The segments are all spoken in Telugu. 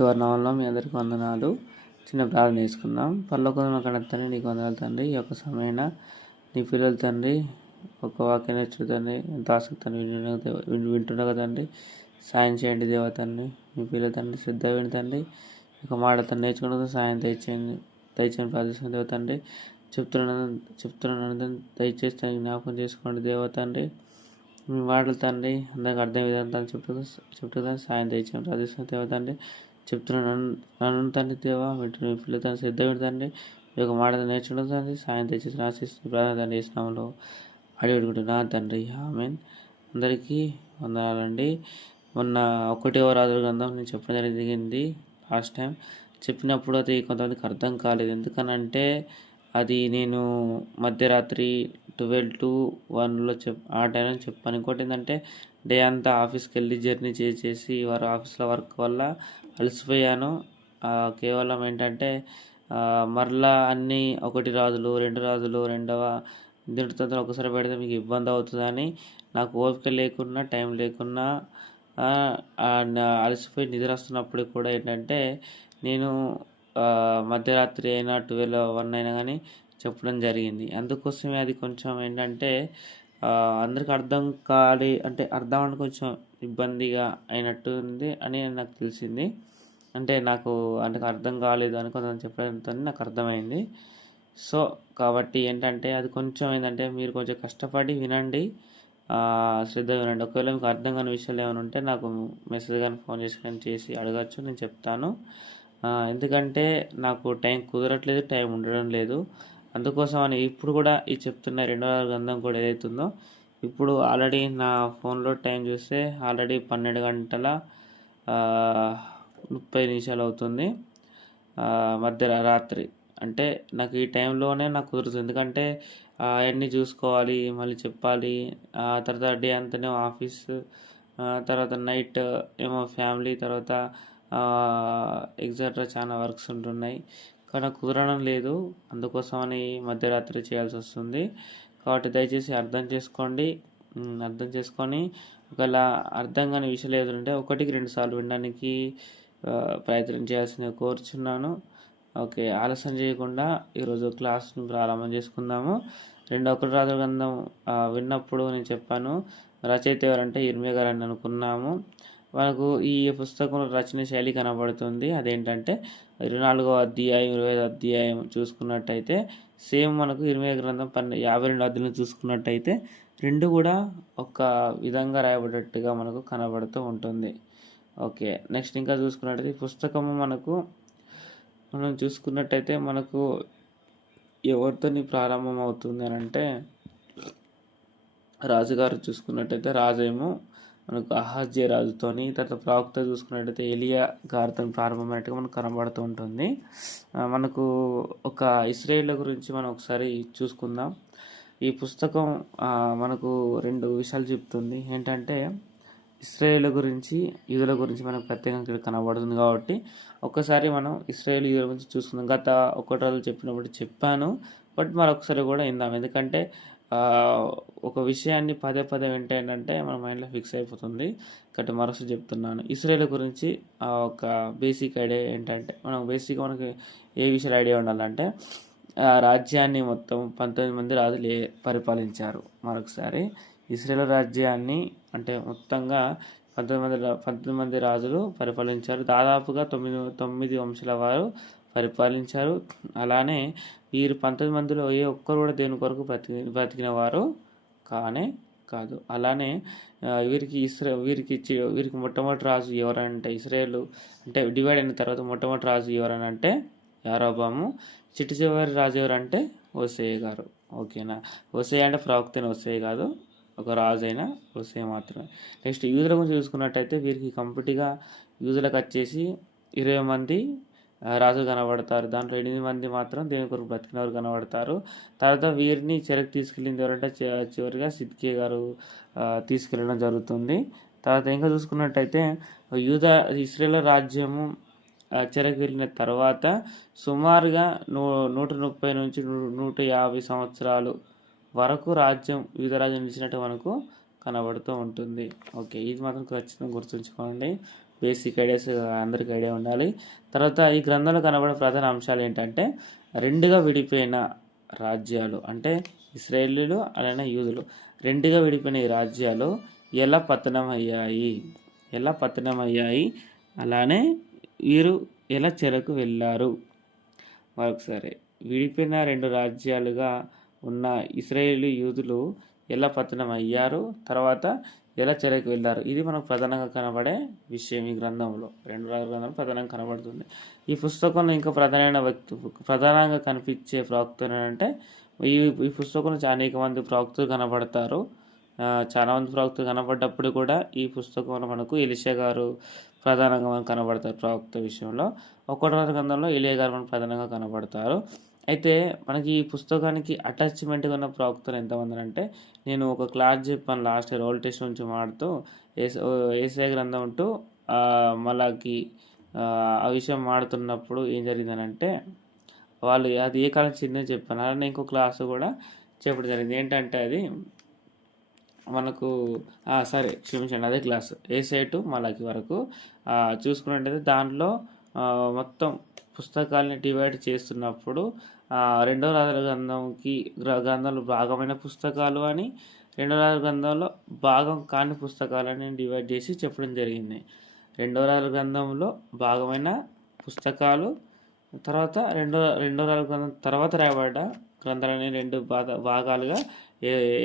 సువర్ణవనం మీ అందరికీ వందనాలు. చిన్న ప్రార్థన చేసుకుందాం. పరలోకమున్న తండ్రి, నీకు వందనాలు తండ్రి. ఈ యొక్క సమయన నీ పిల్లలు తండ్రి ఒక వాక్యం నేర్చు తండ్రి, ఎంతో ఆసక్తిని వింటుండగా తండ్రి సాయం చేయండి దేవ తండ్రి. మీ పిల్లలు తండ్రి శ్రద్ధ వింటండి, ఒక మాట తండ్రి నేర్చుకున్న సాయం దయచేయండి ప్రార్థిస్తున్న దేవ తండ్రి. చెప్తున్నాను దయచేసి జ్ఞాపకం చేసుకోండి దేవ తండ్రి. మీ మాటలు తండ్రి అందరికి అర్థం విధానం చెప్తుందని సాయం దయచేయండి ప్రార్థిస్తున్న దేవ తండ్రి. చెప్తున్నాను నన్ను తండ్రి దేవ మీ పిల్లలు తండ్రి శ్రద్ధ వింటండి, ఈ యొక్క మాట నేర్చుకుంటుంది తండ్రి సాయం దయచేసి ఆశిస్తూ ప్రార్థన తండ్రి చేసినాములో అడిగిపెట్టుకుంటున్నాను తండ్రి. ఆమేన్. అందరికీ వందనాలండి. మొన్న 1వ రాజుల గ్రంథం నేను చెప్పడం జరిగింది. లాస్ట్ టైం చెప్పినప్పుడు అది కొంతమందికి అర్థం కాలేదు. ఎందుకనంటే అది నేను మధ్యరాత్రి 12 to 1లో ఆ టైంలో చెప్పాను. ఇంకోటి ఏంటంటే డే అంతా ఆఫీస్కి వెళ్ళి జర్నీ చేసేసి వారు ఆఫీస్లో వర్క్ వల్ల అలసిపోయాను. కేవలం ఏంటంటే మరలా అన్నీ 1 రాజులు 2 రాజులు 2వ దినవృత్తాంతం ఒకసారి పెడితే మీకు ఇబ్బంది అవుతుందని నాకు ఓపిక లేకున్నా టైం లేకున్నా అలసిపోయి నిద్ర వస్తున్నప్పుడు కూడా ఏంటంటే నేను మధ్యరాత్రి అయినా 12, 1 అయినా కానీ చెప్పడం జరిగింది. అందుకోసమే అది కొంచెం ఏంటంటే అందరికి అర్థం అర్థం కొంచెం ఇబ్బందిగా అయినట్టు ఉంది అని నాకు తెలిసింది. నాకు అర్థం కాలేదు అని కొంతమంది చెప్పడంతో నాకు అర్థమైంది. సో కాబట్టి ఏంటంటే అది కొంచెం ఏంటంటే మీరు కొంచెం కష్టపడి వినండి, శ్రద్ధ వినండి. ఒకవేళ మీకు అర్థం కాని విషయాలు ఏమైనా ఉంటే నాకు మెసేజ్ కానీ ఫోన్ చేసి అడగచ్చు, నేను చెప్తాను. ఎందుకంటే నాకు టైం కుదరట్లేదు, టైం ఉండడం లేదు. అందుకోసం అని ఇప్పుడు కూడా ఈ చెప్తున్న 2వ గ్రంథం కూడా ఏదైతుందో ఇప్పుడు ఆల్రెడీ నా ఫోన్లో టైం చూస్తే ఆల్రెడీ 12 గంటల 30 నిమిషాలు అవుతుంది మధ్యరాత్రి. అంటే నాకు ఈ టైంలోనే నాకు కుదురుతుంది. ఎందుకంటే అవన్నీ చూసుకోవాలి, మళ్ళీ చెప్పాలి, తర్వాత డే అంతానే ఆఫీస్, తర్వాత నైట్ ఏమో ఫ్యామిలీ, తర్వాత ఎగ్జాక్ట్గా చాలా వర్క్స్ ఉంటున్నాయి. కానీ నాకు కుదరడం లేదు. అందుకోసమని మధ్యరాత్రి చేయాల్సి వస్తుంది. కాబట్టి దయచేసి అర్థం చేసుకొని ఒకవేళ అర్థం కాని విషయాలు ఏదంటే 1కి 2 సార్లు వినడానికి ప్రయత్నం చేయాల్సిందిగా కోరుచున్నాను. ఓకే, ఆలస్యం చేయకుండా ఈరోజు క్లాస్ని ప్రారంభం చేసుకుందాము. 1 రాజుల గ్రంథం విన్నప్పుడు నేను చెప్పాను రచయిత ఎవరంటే ఇర్మియా గారు అని అనుకున్నాము. మనకు ఈ పుస్తకంలో రచన శైలి కనబడుతుంది. అదేంటంటే 24వ అధ్యాయం 25వ అధ్యాయం చూసుకున్నట్టయితే సేమ్ మనకు ఇర్మియా గ్రంథం 52వ అధ్యాయం చూసుకున్నట్టయితే రెండు కూడా ఒక విధంగా రాయబడ్డట్టుగా మనకు కనబడుతూ ఉంటుంది. ఓకే, నెక్స్ట్ ఇంకా చూసుకున్నట్టయితే ఈ పుస్తకము మనం చూసుకున్నట్టయితే మనకు ఎవరితోని ప్రారంభం అవుతుంది అని అంటే రాజుగారు చూసుకున్నట్టయితే రాజేమో మనకు అహాజ్య రాజుతోని, తర్వాత ప్రవక్త చూసుకున్నట్టయితే ఎలియా గారితో ప్రారంభమైనట్టుగా మనకు కనబడుతూ ఉంటుంది. మనకు ఒక ఇశ్రాయేళ్ల గురించి మనం ఒకసారి చూసుకుందాం. ఈ పుస్తకం మనకు 2 విషయాలు చెప్తుంది. ఏంటంటే ఇశ్రాయేల్ గురించి, యూదుల గురించి మనకు ప్రత్యేకంగా కనబడుతుంది. కాబట్టి ఒక్కసారి మనం ఇశ్రాయేల్ యూదుల గురించి చూసుకుందాం. గత 1 రోజు చెప్పినప్పుడు చెప్పాను, బట్ మరొకసారి కూడా విందాం. ఎందుకంటే ఒక విషయాన్ని పదే వింటే ఏంటంటే మన మైండ్లో ఫిక్స్ అయిపోతుంది. కాబట్టి మరోసారి చెప్తున్నాను. ఇశ్రాయేల్ గురించి ఒక బేసిక్ ఐడియా ఏంటంటే మనకు ఏ విషయాలు ఐడియా ఉండాలంటే రాజ్యాన్ని మొత్తం 19 మంది రాజులు పరిపాలించారు. మరొకసారి ఇశ్రాయేల్ రాజ్యాన్ని అంటే మొత్తంగా 19 మంది రాజులు పరిపాలించారు. దాదాపుగా 9 వంశాల వారు పరిపాలించారు. అలానే వీరు 19 మందిలో ఏ ఒక్కరు కూడా దేని కొరకు బ్రతికిన వారు కాదు. అలానే వీరికి మొట్టమొదటి రాజు ఎవరంటే ఇశ్రాయేలు అంటే డివైడ్ అయిన తర్వాత మొట్టమొదటి రాజు ఎవరనంటే యారోబాము. చివరి రాజు ఎవరంటే హోసేయ గారు. ఓకేనా, హోసేయ అంటే ప్రవక్త అయిన హోసేయ కాదు, ఒక రాజు అయిన హోసేయ మాత్రమే. నెక్స్ట్ యూదుల గురించి చూసుకున్నట్టయితే వీరికి కంప్లీట్గా యూదులకు వచ్చేసి 20 మంది రాజులు కనబడతారు. దాంట్లో 8 మంది మాత్రం దేవుని కొరకు బ్రతికినవారు కనబడతారు. తర్వాత వీరిని చెరకు తీసుకెళ్ళింది ఎవరంటే చివరిగా సిద్కియా గారు తీసుకెళ్ళడం జరుగుతుంది. తర్వాత ఇంకా చూసుకున్నట్టయితే ఇశ్రాయేల్ రాజ్యము చెరకు వెళ్ళిన తర్వాత సుమారుగా 130 నుంచి 150 సంవత్సరాలు వరకు యూద రాజ్యం నిలిచినట్టు మనకు కనబడుతూ ఉంటుంది. ఓకే, ఇది మాత్రం ఖచ్చితంగా గుర్తుంచుకోండి. బేసిక్ ఐడియాస్ అందరికీ ఐడియా ఉండాలి. తర్వాత ఈ గ్రంథంలో కనబడే ప్రధాన అంశాలు ఏంటంటే, రెండుగా విడిపోయిన రాజ్యాలు అంటే ఇశ్రాయేలీయులు అలానే యూదులు రెండుగా విడిపోయిన ఈ రాజ్యాలు ఎలా పతనమయ్యాయి, అలానే వీరు ఎలా చెరకు వెళ్ళారు. మరొకసారి, విడిపోయిన రెండు రాజ్యాలుగా ఉన్న ఇశ్రాయేలు యూదులు ఎలా పతనం అయ్యారు, తర్వాత ఎలా చెరకు వెళ్ళారు. ఇది మనకు ప్రధానంగా కనబడే విషయం. ఈ గ్రంథంలో రెండు గ్రంథంలో ప్రధానంగా కనబడుతుంది. ఈ పుస్తకంలో ఇంకా ప్రధానంగా కనిపించే ప్రవక్తలు అంటే, ఈ పుస్తకంలో అనేక మంది ప్రవక్తలు కనబడతారు. చాలా మంది ప్రవక్తలు కనబడ్డప్పుడు కూడా ఈ పుస్తకంలో మనకు ఎలీషా గారు ప్రధానంగా మనకు కనబడతారు. ప్రవక్త విషయంలో 1వ గ్రంథంలో ఎలీయా గారు మనకు ప్రధానంగా కనబడతారు. అయితే మనకి ఈ పుస్తకానికి అటాచ్మెంట్గా ఉన్న ప్రవక్తలు ఎంతమంది అంటే, నేను ఒక క్లాస్ చెప్పాను లాస్ట్ ఇయర్ ఓల్డ్ టెస్ట్ నుంచి మాడుతూ ఏసాయ గ్రంథం అంటూ మలాకి ఆ విషయం మాడుతున్నప్పుడు ఏం జరిగిందనంటే, వాళ్ళు అది ఏ కాలం చెందని చెప్పాను. అలానే ఇంకో క్లాసు కూడా చెప్పడం జరిగింది. ఏంటంటే అది మనకు సరే క్షమించండి, అదే క్లాస్ ఏసాయ టు మలాకి వరకు చూసుకున్నట్టయితే దాంట్లో మొత్తం పుస్తకాలని డివైడ్ చేస్తున్నప్పుడు 2వ రాజుల గ్రంథంలో భాగమైన పుస్తకాలు అని, 2వ రాజుల గ్రంథంలో భాగం కాని పుస్తకాలని డివైడ్ చేసి చెప్పడం జరిగింది. 2వ రాజుల గ్రంథంలో భాగమైన పుస్తకాలు, తర్వాత రెండో రాజుల గ్రంథం తర్వాత రాయబడ్డ గ్రంథాలని 2 భాగాలుగా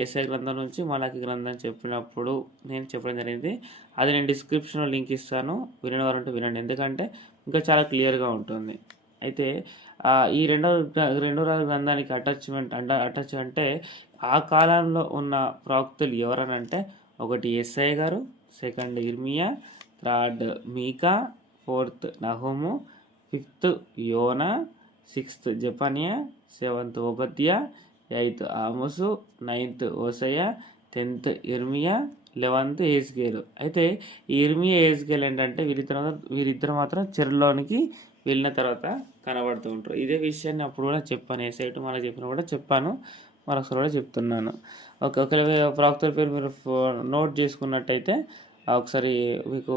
ఏసాయ గ్రంథం నుంచి మలాకి గ్రంథం చెప్పినప్పుడు నేను చెప్పడం జరిగింది. అది నేను డిస్క్రిప్షన్లో లింక్ ఇస్తాను, వినేవారు ఉంటే వినండి, ఎందుకంటే ఇంకా చాలా క్లియర్గా ఉంటుంది. అయితే ఈ రెండో రాజుల గ్రంథానికి అటాచ్ అంటే ఆ కాలంలో ఉన్న ప్రవక్తలు ఎవరనంటే, ఒకటి యెషయా గారు, సెకండ్ ఇర్మియా, థర్డ్ మీకా, ఫోర్త్ నహూము, 5th యోనా, 6th జెఫన్యా, 7th ఓబద్యా, 8th ఆమోసు, 9th హోషేయ, 10th ఇర్మియా, 11th యెహెజ్కేలు. అయితే ఈ ఇర్మియా యెహెజ్కేలు ఏంటంటే వీరిద్దరు మాత్రం చెరలోనికి వెళ్ళిన తర్వాత కనబడుతూ ఉంటారు. ఇదే విషయాన్ని అప్పుడు కూడా చెప్పాను, ఏసాయ టు మలాకి చెప్పిన కూడా చెప్పాను, మరొకసారి కూడా చెప్తున్నాను. ఒకవేళ ప్రవక్తల పేరు మీరు నోట్ చేసుకున్నట్టయితే ఒకసారి మీకు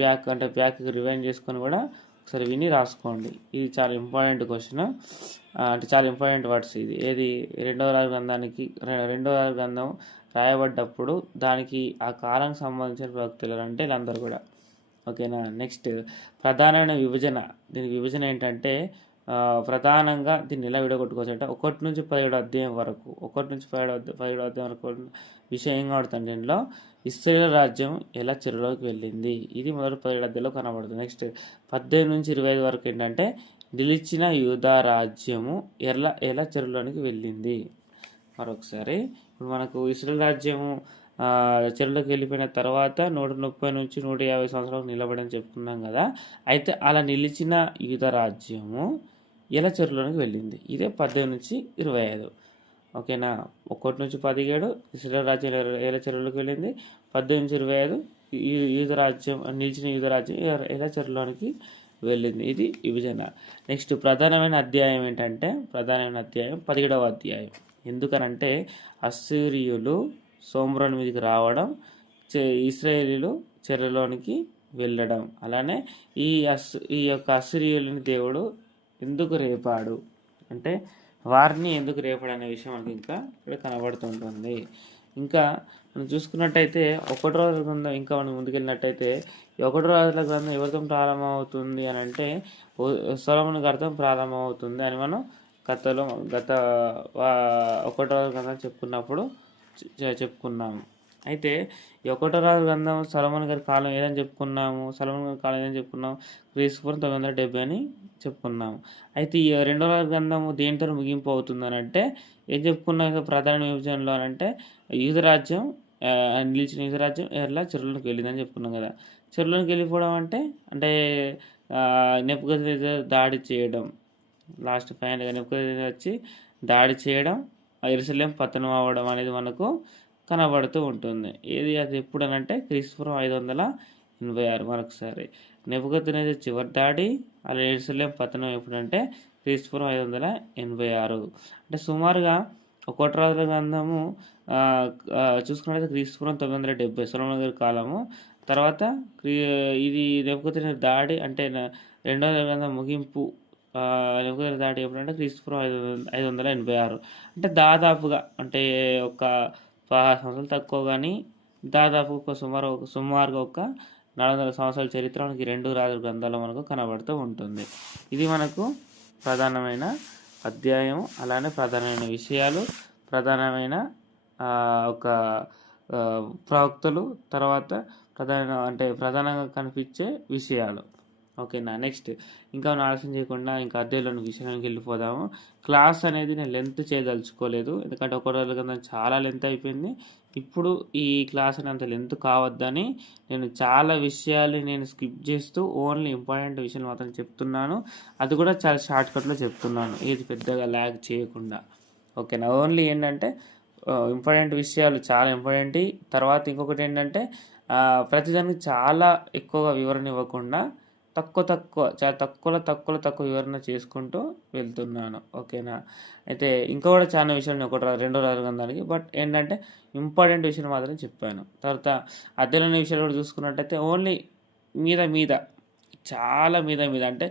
బ్యాక్ రివైండ్ చేసుకొని కూడా ఒకసారి విని రాసుకోండి. ఇది చాలా ఇంపార్టెంట్ క్వశ్చన్, అంటే చాలా ఇంపార్టెంట్ వర్డ్స్. ఏది 2వ రాజు గ్రంథం రాయబడ్డప్పుడు దానికి ఆ కాలానికి సంబంధించిన ప్రవక్తలు అంటే వీళ్ళందరూ కూడా. ఓకేనా. నెక్స్ట్ ప్రధానమైన విభజన. దీనికి విభజన ఏంటంటే, ప్రధానంగా దీన్ని ఎలా విడగొట్టుకోవచ్చు అంటే 1 నుంచి 17 అధ్యాయం వరకు, 1 నుంచి 17 అధ్యాయం వరకు విషయం ఏం కనబడుతుంది. దీనిలో ఇశ్రాయేలు రాజ్యం ఎలా చెరలోకి వెళ్ళింది, ఇది మొదటి 17 అధ్యాయంలో కనబడుతుంది. నెక్స్ట్ 18 నుంచి 25 వరకు ఏంటంటే, నిలిచిన యూదా రాజ్యము ఎలా చెరలోనికి వెళ్ళింది. మరొకసారి, ఇప్పుడు మనకు ఇశ్రాయేలు రాజ్యము చెరలోకి వెళ్ళిపోయిన తర్వాత 130 నుంచి 150 సంవత్సరాలు నిలబడని చెప్పుకున్నాం కదా. అయితే అలా నిలిచిన యూదా రాజ్యము ఎలా చెరలోనికి వెళ్ళింది, ఇదే 18 నుంచి 25. ఓకేనా. 1 నుంచి 17 ఇశ్రాయేలు రాజ్యం ఎలా చెరలోకి వెళ్ళింది, 18 నుంచి 25 నిలిచిన యూదా రాజ్యం ఎలా చెరలోనికి వెళ్ళింది. ఇది విభజన. నెక్స్ట్ ప్రధానమైన అధ్యాయం ఏంటంటే, 17వ అధ్యాయం. ఎందుకనంటే అస్సీరియులు సోమ్రోను మీదకి రావడం, ఇశ్రాయేలీయులు చెరలోనికి వెళ్ళడం, అలానే ఈ యొక్క అస్సీరియులని దేవుడు ఎందుకు రేపాడు అంటే, వారిని ఎందుకు రేపాడు అనే విషయం మనకి ఇంకా ఇక్కడ కనబడుతుంటుంది. ఇంకా మనం చూసుకున్నట్టయితే 1వ రాజుల గ్రంథం ఇంకా మనం ముందుకెళ్ళినట్టయితే, 1వ రాజుల గ్రంథం ఎవరితో ప్రారంభమవుతుంది అని అంటే సొలొమోను గారితో ప్రారంభమవుతుంది అని మనం గత 1వ రాజుల గ్రంథం చెప్పుకున్నాము. అయితే ఈ 1వ రాజుల గ్రంథం సొలొమోను గారి కాలం ఏదని చెప్పుకున్నాము, క్రీస్తుపూర్వం 970 అని చెప్పుకున్నాము. అయితే ఈ 2వ రాజుల గ్రంథము దేనితో ముగింపు అవుతుంది అని అంటే, ఏం చెప్పుకున్నాం ప్రధాన విభజనలో అని అంటే, యూదరాజ్యం నిలిచిన యూదరాజ్యం ఎలా చెరువులోకి వెళ్ళిందని చెప్పుకున్నాం కదా. చెరువులోకి వెళ్ళిపోవడం అంటే నెబుకద్నెజర్ దాడి చేయడం, లాస్ట్ ఫైనల్గా నెబుకద్నెజర్ వచ్చి దాడి చేయడం, యెరూషలేము పతనం అవ్వడం అనేది మనకు కనబడుతూ ఉంటుంది. అది ఎప్పుడు అని అంటే క్రీస్తుపూర్వం 586. మరొకసారి, నెబుకద్నెజర్ చివరి దాడి, అలా యెరూషలేము పతనం ఎప్పుడంటే క్రీస్తుపూర్వం 586. అంటే సుమారుగా 1వ రాజుల గ్రంథము చూసుకున్నట్లయితే క్రీస్తుపూర్వం 970 సొలొమోను గారి కాలము, తర్వాత ఇది నెబుకద్నెజర్ దాడి అంటే రెండవ గ్రంథం ముగింపు. నెబుకద్నెజర్ దాడి ఎప్పుడంటే క్రీస్తుపూర్వం 586 అంటే దాదాపుగా అంటే ఒక 16 సంవత్సరాలు తక్కువ కానీ దాదాపు సుమారుగా ఒక 400 సంవత్సరాల చరిత్ర మనకి రెండు రాజుల గ్రంథాల్లో మనకు కనబడుతూ ఉంటుంది. ఇది మనకు ప్రధానమైన అధ్యాయం, అలానే ప్రధానమైన విషయాలు, ప్రధానమైన ఒక ప్రవక్తలు, తర్వాత ప్రధానంగా కనిపించే విషయాలు. ఓకేనా. నెక్స్ట్ ఇంకా ఆలస్యం చేయకుండా ఇంకా అధ్యాయంలోని విషయానికి వెళ్ళిపోదాము. క్లాస్ అనేది నేను లెంత్ చేయదలుచుకోలేదు, ఎందుకంటే ఒక రోజు కన్నా చాలా లెంత్ అయిపోయింది. ఇప్పుడు ఈ క్లాస్ అని అంత లెంత్ కావద్దని నేను చాలా విషయాలు నేను స్కిప్ చేస్తూ ఓన్లీ ఇంపార్టెంట్ విషయాలు మాత్రం చెప్తున్నాను. అది కూడా చాలా షార్ట్కట్లో చెప్తున్నాను, ఏది పెద్దగా ల్యాగ్ చేయకుండా. ఓకేనా. ఓన్లీ ఏంటంటే ఇంపార్టెంట్ విషయాలు చాలా ఇంపార్టెంట్. తర్వాత ఇంకొకటి ఏంటంటే ప్రతిదానికి చాలా ఎక్కువగా వివరణ ఇవ్వకుండా చాలా తక్కువ వివరణ చేసుకుంటూ వెళ్తున్నాను. ఓకేనా. అయితే ఇంకా కూడా చాలా విషయాలు రెండో రాజుల గ్రంథానికి, బట్ ఏంటంటే ఇంపార్టెంట్ విషయాలు మాత్రం చెప్పాను. తర్వాత అధ్యయన విషయాలు కూడా చూసుకున్నట్టయితే ఓన్లీ మీద చాలా మీద అంటే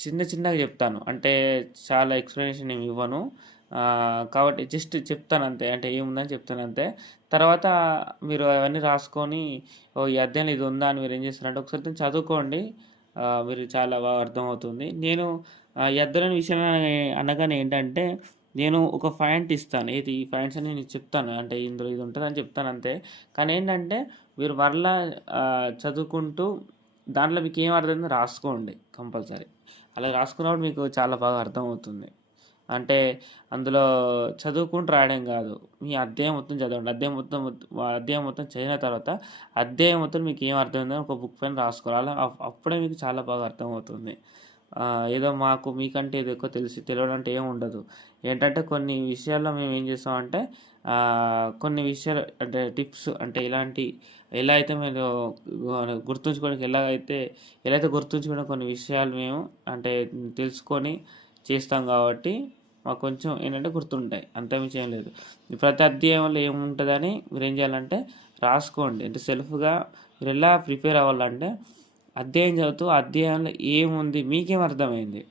చిన్నగా చెప్తాను, అంటే చాలా ఎక్స్ప్లెనేషన్ ఏమి ఇవ్వను. కాబట్టి జస్ట్ చెప్తాను అంతే, అంటే ఏముందని చెప్తాను అంతే. తర్వాత మీరు అవన్నీ రాసుకొని ఈ అధ్యాయం ఇది ఉందా అని మీరు ఏం చేస్తారంటే ఒకసారి చదువుకోండి, మీరు చాలా బాగా అర్థమవుతుంది. నేను ఈ అధ్యాయం విషయం అనగానే ఏంటంటే నేను ఒక పాయింట్ ఇస్తాను, ఏది ఈ పాయింట్స్ అని నేను చెప్తాను, అంటే ఇందులో ఇది ఉంటుంది అని చెప్తాను అంతే. కానీ ఏంటంటే మీరు మరలా చదువుకుంటూ దాంట్లో మీకు ఏం అర్థమైందో రాసుకోండి కంపల్సరీ. అలా రాసుకున్నప్పుడు మీకు చాలా బాగా అర్థమవుతుంది. అంటే అందులో చదువుకుంటూ రాయడం కాదు, మీ అధ్యాయం మొత్తం చదవండి. అధ్యాయం మొత్తం చదివిన తర్వాత అధ్యాయం మొత్తం మీకు ఏం అర్థమైందో ఒక బుక్ పైన రాసుకోవాలి. అప్పుడే మీకు చాలా బాగా అర్థమవుతుంది. ఏదో మీకంటే ఏదో ఎక్కువ తెలియడం అంటే ఏమి ఉండదు. ఏంటంటే కొన్ని విషయాల్లో మేము ఏం చేస్తామంటే కొన్ని విషయాలు అంటే టిప్స్, అంటే ఎలా అయితే మీరు గుర్తుంచుకోవడానికి ఎలా అయితే గుర్తుంచుకునే కొన్ని విషయాలు మేము అంటే తెలుసుకొని చేస్తాం కాబట్టి మాకు కొంచెం ఏంటంటే గుర్తుంటాయి, అంతేమీ చేయలేదు. ప్రతి అధ్యాయంలో ఏముంటుందని మీరు ఏం చేయాలంటే రాసుకోండి. అంటే సెల్ఫ్గా మీరు ఎలా ప్రిపేర్ అవ్వాలంటే అధ్యాయం చదువుతూ అధ్యాయంలో ఏముంది, మీకేం అర్థమైంది,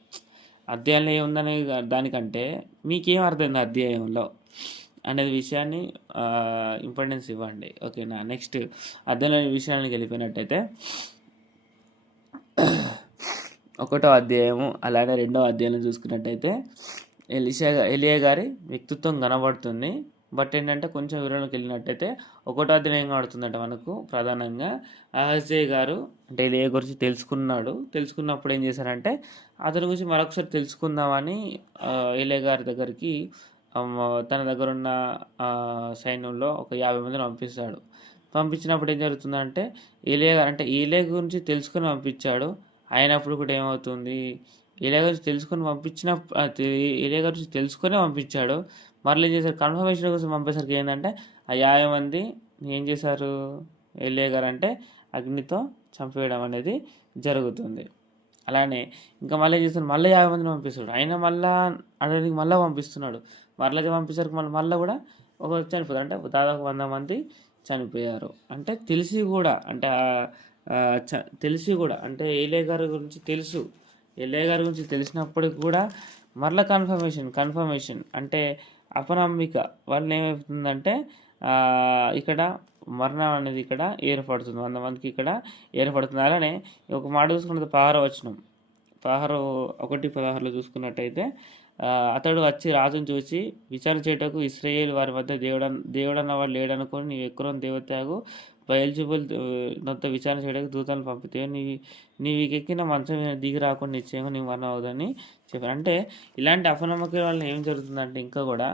అధ్యాయంలో ఏముందనే దానికంటే మీకేం అర్థమైంది అధ్యాయంలో అనేది విషయాన్ని ఇంపార్టెన్స్ ఇవ్వండి. ఓకేనా. నెక్స్ట్ అధ్యాయంలోని విషయానికి వెళ్ళిపోయినట్టయితే 1వ అధ్యాయము అలానే 2వ అధ్యాయంలో చూసుకున్నట్టయితే ఎలియా గారి వ్యక్తిత్వం కనబడుతుంది. బట్ ఏంటంటే కొంచెం వివరణకు వెళ్ళినట్టయితే 1వ అధ్యాయం ఏం కనబడుతుందంటే మనకు ప్రధానంగా అహజ్యా గారు అంటే ఎలియా గురించి తెలుసుకున్నప్పుడు ఏం చేశారంటే అతని గురించి మరొకసారి తెలుసుకుందామని ఎలియా గారి దగ్గరికి తన దగ్గర ఉన్న సైన్యంలో ఒక 50 మందిని పంపించినప్పుడు ఏం జరుగుతుందంటే ఏలియా గురించి తెలుసుకుని పంపించాడు. అయినప్పుడు కూడా ఏమవుతుంది, ఏలియా గురించి తెలుసుకొని పంపించాడు. మళ్ళీ ఏం చేశారు, కన్ఫర్మేషన్ కోసం పంపేసరికి ఏంటంటే ఆ 50 మంది ఏం చేశారు, ఎలియా గారు అంటే అగ్నితో చంపేయడం అనేది జరుగుతుంది. అలానే ఇంకా మళ్ళీ ఏం చేస్తాడు, మళ్ళీ 50 మందిని పంపిస్తాడు. ఆయన మళ్ళీ అడవికి పంపిస్తున్నాడు. పంపించడానికి మళ్ళీ కూడా ఒక చనిపోతారు, అంటే దాదాపు 100 మంది చనిపోయారు. అంటే తెలిసి కూడా అంటే ఏలియా గారి గురించి తెలిసినప్పటికి కూడా మరలా కన్ఫర్మేషన్ అంటే అపనమ్మిక వల్ల ఏమవుతుందంటే ఇక్కడ మరణం అనేది ఇక్కడ ఏర్పడుతుంది, 100 మందికి ఇక్కడ ఏర్పడుతుంది. అలానే ఒక మాట చూసుకున్నది 1:16 చూసుకున్నట్టయితే అతడు వచ్చి రాజును చూసి విచారణ చేయటకు ఇశ్రాయేలు వారి మధ్య దేవుడన్న వాడు లేడనుకొని నీవు ఎక్రోను దేవతకు బయల్జెబూల్ నొద్ద విచారణ చేయడానికి దూతలను పంపితే నీవు ఎక్కిన మంచం దిగి రాకుండా నిశ్చయంగా నీవు మరణం అవుదని చెప్పారు. అంటే ఇలాంటి అపనమ్మకం వలన ఏం జరుగుతుందంటే ఇంకా కూడా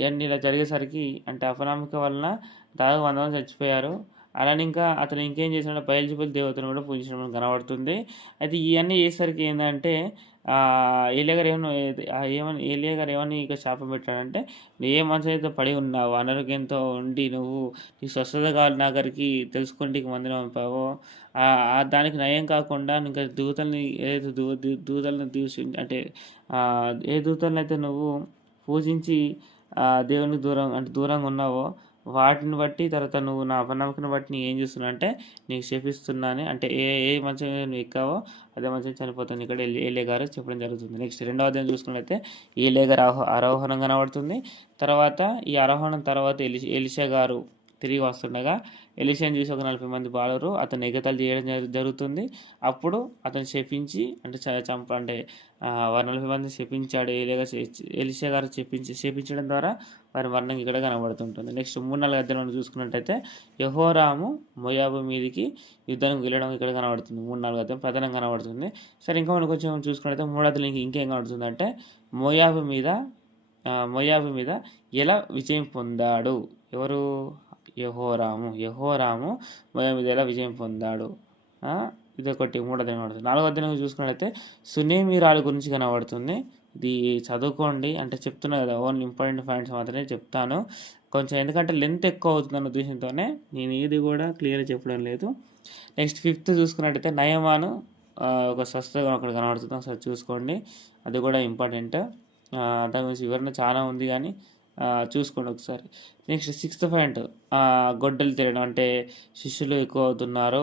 ఇవన్నీ ఇలా జరిగేసరికి అంటే అపనమ్మకం వలన దాదాపు 100 మంది చచ్చిపోయారు. అలానే ఇంకా అతను ఇంకేం చేసినాడు, బయల్జెబూల్ దేవతను కూడా పూజించడం కనబడుతుంది. అయితే ఇవన్నీ చేసేసరికి ఏంటంటే ఏలియా గారు ఏమని ఇక శాపం పెట్టాడంటే నువ్వు ఏ మనసు అయితే పడి ఉన్నావు, అనారోగ్యంతో ఉండి నువ్వు నీ స్వస్థత కావాలి నాగరికి తెలుసుకుంటే మందిని పంపావో దానికి నయం కాకుండా ఇంకా దూతల్ని అంటే ఏ దూతల్ని అయితే నువ్వు పూజించి దేవునికి దూరంగా ఉన్నావో వాటిని బట్టి తర్వాత నువ్వు నా అపనమ్మకం బట్టి నీ ఏం చేస్తున్నా అంటే నీకు శపిస్తున్నాను అంటే ఏ మంచం మీద నువ్వు ఎక్కావో అదే మంచం చనిపోతుంది ఇక్కడ ఏలే గారు చెప్పడం జరుగుతుంది. నెక్స్ట్ రెండవ అధ్యాయం చూసుకున్నట్లయితే ఏలే గారు ఆరోహణం కనబడుతుంది. తర్వాత ఈ ఆరోహణం తర్వాత ఎలిషా గారు తిరిగి వస్తుండగా ఎలీషాని చూసి ఒక 40 మంది బాలురు అతను ఎగతాళి చేయడం జరుగుతుంది. అప్పుడు అతను శపించి అంటే అంటే 40 మంది శపించాడు. ఎలీషా గారు శపించడం ద్వారా వారి వర్ణం ఇక్కడ కనబడుతుంటుంది. నెక్స్ట్ 3-4 అధ్యాయంలో చూసుకున్నట్టయితే యెహోరాము మోయాబు మీదికి యుద్ధానికి వెళ్ళడం ఇక్కడ కనబడుతుంది. 3-4 అధ్యాయం ప్రధానంగా కనబడుతుంది. సరే ఇంకా మనం కొంచెం చూసుకున్నట్లయితే 3వ అధ్యాయం ఇంకేం కనబడుతుంది అంటే మోయాబు మీద ఎలా విజయం పొందాడు ఎవరు యెహోరాము మోయాబు మీద ఎలా విజయం పొందాడు ఇది ఒకటి 3వ అధ్యాయం కనబడుతుంది. 4వ అధ్యాయం చూసుకున్నట్లయితే సునేమిరాల గురించి కనబడుతుంది. ఇది చదువుకోండి అంటే చెప్తున్నా కదా, ఓన్లీ ఇంపార్టెంట్ పాయింట్స్ మాత్రమే చెప్తాను కొంచెం, ఎందుకంటే లెంత్ ఎక్కువ అవుతుందన్న ఉద్దేశంతోనే నేను ఇది కూడా క్లియర్గా చెప్పడం లేదు. నెక్స్ట్ 5th చూసుకున్నట్టయితే నయమాను ఒక స్వస్థగా అక్కడ కనబడుతుంది, ఒకసారి చూసుకోండి, అది కూడా ఇంపార్టెంట్. దాని గురించి వివరణ చాలా ఉంది కానీ చూసుకోండి ఒకసారి. నెక్స్ట్ 6th పాయింట్ గొడ్డలు తిరగడం అంటే శిష్యులు ఎక్కువ అవుతున్నారు,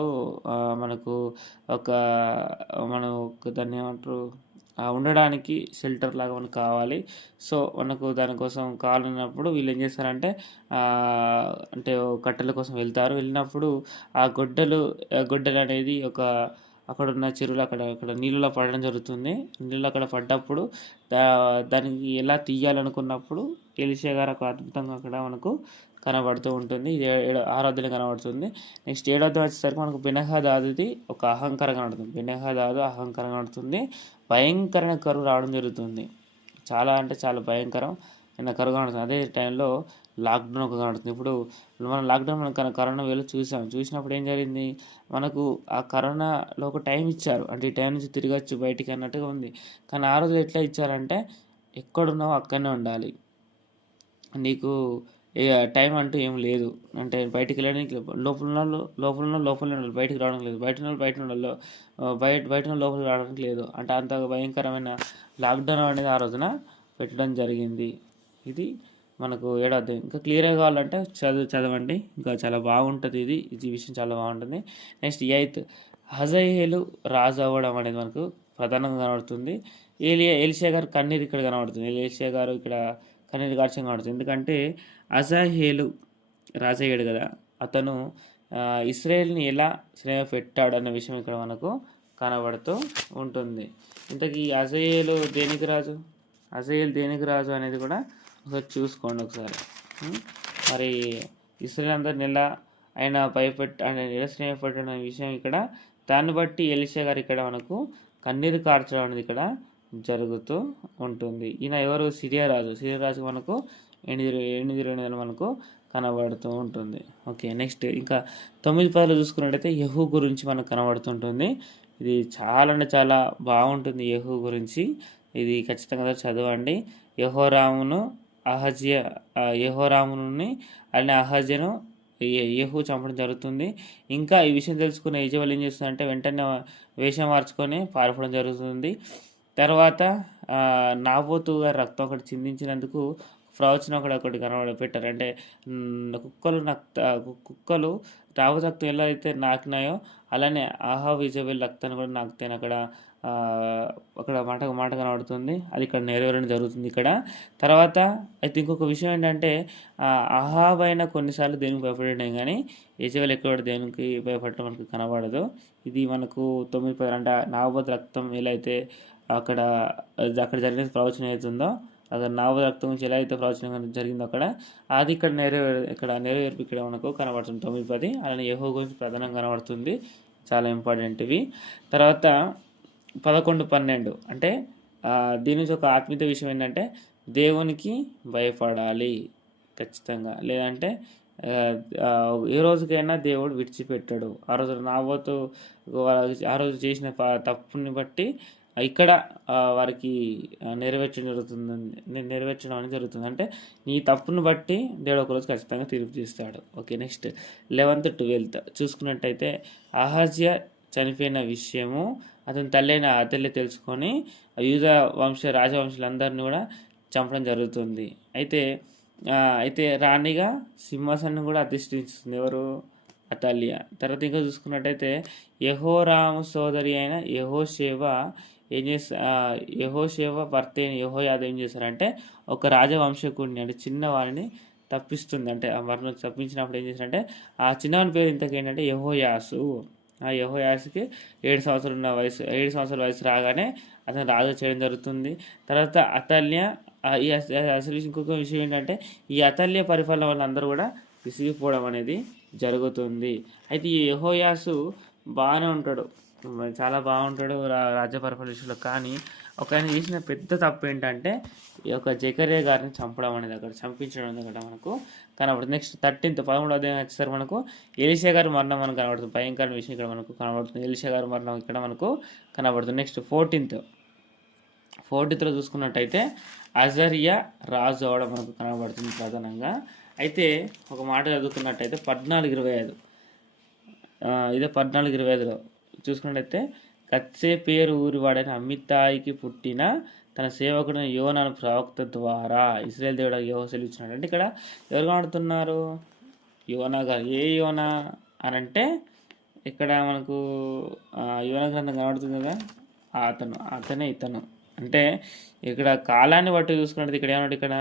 మనకు దాన్ని ఏమంటారు ఉండడానికి షెల్టర్ లాగా మనకు కావాలి. సో మనకు దానికోసం కావాలన్నప్పుడు వీళ్ళు ఏం చేస్తారంటే అంటే కట్టెల కోసం వెళ్ళినప్పుడు ఆ గొడ్డలు అనేది అక్కడ ఉన్న చెరువులు అక్కడ నీళ్ళలో పడడం జరుగుతుంది. నీళ్ళు అక్కడ పడ్డప్పుడు దానికి ఎలా తీయాలనుకున్నప్పుడు ఎలీషా గారు ఒక అద్భుతంగా అక్కడ మనకు కనబడుతూ ఉంటుంది. ఇది 6వ అధ్యాయం కనబడుతుంది. నెక్స్ట్ 7వ అధ్యాయం వచ్చేసరికి మనకు బెనహదాదుది ఒక అహంకారం కనబడుతుంది. బెనహదాదు అహంకారం కనబడుతుంది. భయంకరమైన కరువు రావడం జరుగుతుంది, చాలా అంటే చాలా భయంకరం అయిన కరువు కనబడుతుంది. అదే టైంలో లాక్డౌన్ ఒక కనబడుతుంది. ఇప్పుడు మనం లాక్డౌన్ కరోనా వేళ చూసినప్పుడు ఏం జరిగింది, మనకు ఆ కరోనాలో ఒక టైం ఇచ్చారు, అంటే ఈ టైం నుంచి తిరగచ్చు బయటికి అన్నట్టుగా ఉంది. కానీ ఆ రోజు ఎట్లా ఇచ్చారంటే ఎక్కడున్నావు అక్కడనే ఉండాలి, నీకు టైం అంటూ ఏం లేదు, అంటే బయటికి వెళ్ళడానికి లోపల ఉండాలి, బయటికి రావడం లేదు, బయట ఉండాలి, బయట లోపలికి రావడానికి లేదు, అంటే అంత భయంకరమైన లాక్డౌన్ అనేది ఆ రోజున పెట్టడం జరిగింది. ఇది మనకు 7వ అధ్యాయం. ఇంకా క్లియర్గా కావాలంటే చదవండి, ఇంకా చాలా బాగుంటుంది, ఈ విషయం చాలా బాగుంటుంది. నెక్స్ట్ 8th హజయేలు రాజు అవ్వడం అనేది మనకు ప్రధానంగా కనబడుతుంది. ఎలీషా గారు కన్నీరు ఇక్కడ కనబడుతుంది, ఎలీషా గారు ఇక్కడ కన్నీరు కార్చం కనబడుతుంది. ఎందుకంటే అజహేలు రాజు అయ్యాడు కదా, అతను ఇస్రాయేల్ని ఎలా శ్రమ పెట్టాడు అన్న విషయం ఇక్కడ మనకు కనబడుతూ ఉంటుంది. ఇంతకీ అజహేలు దేనికి రాజు అనేది కూడా ఒకసారి చూసుకోండి ఒకసారి. మరి ఇస్రాయేల్ అందరిని ఎలా ఆయన ఆయన ఎలా శ్రమ పెట్టడం అనే విషయం ఇక్కడ, దాన్ని బట్టి ఎలీషా గారు ఇక్కడ మనకు కన్నీరు కార్చడం అనేది ఇక్కడ జరుగుతూ ఉంటుంది. ఈయన ఎవరు, సిరియా రాజు మనకు 8 మనకు కనబడుతూ ఉంటుంది. ఓకే, నెక్స్ట్ ఇంకా 9-10 చూసుకున్నట్టయితే యెహూ గురించి మనకు కనబడుతుంటుంది. ఇది చాలా అంటే చాలా బాగుంటుంది యెహూ గురించి, ఇది ఖచ్చితంగా చదవండి. యెహోరాముని అలానే అహజ్యను యెహూ చంపడం జరుగుతుంది. ఇంకా ఈ విషయం తెలుసుకున్న యెజెబెల్ ఏం చేస్తుందంటే వెంటనే వేషం మార్చుకొని పారిపోవడం జరుగుతుంది. తర్వాత నాబోతు గారి రక్తం ఒకటి చిందించినందుకు ప్రవచనం ఒకటి పెట్టారు, అంటే కుక్కలు నాబోతు రక్తం ఎలా అయితే నాకినాయో అలానే ఆహాబు యెజెబెల్ రక్తాన్ని కూడా నాకుతాను అక్కడ మాట కనబడుతుంది, అది ఇక్కడ నెరవేరడం జరుగుతుంది ఇక్కడ. తర్వాత అయితే ఇంకొక విషయం ఏంటంటే అహాబ్ అయినా కొన్నిసార్లు దేనికి భయపడడం కానీ యెజెబెల్ ఎక్కడ దేనికి భయపడటం మనకు కనబడదు. ఇది మనకు 9-10 అంటే నాబోతు రక్తం ఎలా అయితే అక్కడ జరిగిన ప్రవచనం అవుతుందో, అక్కడ నాబోతు రక్తం గురించి ఎలా అయితే ప్రవచనం జరిగిందో అది ఇక్కడ నెరవేర్పు ఇక్కడ మనకు కనబడుతుంది 9-10. అలానే యెహూ గురించి ప్రధానంగా కనబడుతుంది, చాలా ఇంపార్టెంట్ ఇవి. తర్వాత 11-12 అంటే దీని నుంచి ఒక ఆత్మీయ విషయం ఏంటంటే దేవునికి భయపడాలి ఖచ్చితంగా, లేదంటే ఏ రోజుకైనా దేవుడు విడిచిపెట్టాడు. ఆ రోజు నాబోతు ఆ రోజు చేసిన తప్పుని బట్టి ఇక్కడ వారికి నెరవేర్చడం అనేది జరుగుతుంది, అంటే నీ తప్పును బట్టి దేవుడు ఒకరోజు ఖచ్చితంగా తీర్పు తీస్తాడు. ఓకే, నెక్స్ట్ 11th-12 చూసుకున్నట్టయితే అహజ్యా చనిపోయిన విషయము అతని తల్లి అయిన అతల్లి తెలుసుకొని యూదా రాజవంశులందరినీ కూడా చంపడం జరుగుతుంది. అయితే అయితే రాణిగా సింహాసనం కూడా అధిష్ఠిస్తుంది ఎవరు, అతల్య. తర్వాత ఇంకా చూసుకున్నట్టయితే యెహోరాము సోదరి అయిన యెహోషేవ ఏం చేస్తా యెహోషేవ భర్త అయిన యెహోయాదా ఏం చేశారంటే ఒక రాజవంశకుడిని అంటే చిన్న వాళ్ళని తప్పిస్తుంది. అంటే ఆ మరణం తప్పించినప్పుడు ఏం చేశారంటే ఆ చిన్నవాని పేరు ఇంతకు ఏంటంటే యెహోయాసు. ఆ యెహోయాసుకి 7 సంవత్సరాల వయసు రాగానే అతను రాజు చేయడం జరుగుతుంది. తర్వాత అతల్య అసలు ఇంకొక విషయం ఏంటంటే ఈ అతల్య పరిపాలన వల్ల అందరూ కూడా విసిగిపోవడం అనేది జరుగుతుంది. అయితే ఈ యెహోయాసు బాగానే ఉంటాడు, చాలా బాగుంటాడు రాజ్య పరిపాలన విషయంలో. కానీ ఒక ఆయన చేసిన పెద్ద తప్పు ఏంటంటే ఈ యొక్క జకర్యా గారిని చంపడం అనేది, అక్కడ చంపించడం అనేది అక్కడ మనకు కనబడుతుంది. నెక్స్ట్ 13వ అధ్యాయం వచ్చేసరికి మనకు ఎలీషా గారి మరణం మనకు కనబడుతుంది. భయంకరమైన విషయం ఇక్కడ మనకు కనబడుతుంది. ఎలీషా గారి మరణం ఇక్కడ మనకు కనబడుతుంది. నెక్స్ట్ 14th చూసుకున్నట్టయితే అజర్యా రాజు అవడం మనకు కనబడుతుంది ప్రధానంగా. అయితే ఒక మాట చదువుకున్నట్టయితే 14:25 ఇదే 14:25లో చూసుకున్నట్టయితే కత్సే పేరు ఊరివాడైన అమిత్తాయికి పుట్టిన తన సేవకుడైన యోనాను ప్రవక్త ద్వారా ఇశ్రాయేల్ దేవుడు యెహోవా సెలవిచ్చినాడు. అంటే ఇక్కడ ఎవరు కనబడుతున్నారు, యోనా గారు. ఏ యోనా అని అంటే ఇక్కడ మనకు యోనా గ్రంథం కనబడుతుంది కదా, అతనే ఇతను. అంటే ఇక్కడ కాలాన్ని బట్టి చూసుకున్నట్టు ఇక్కడ ఏమన్నా ఇక్కడ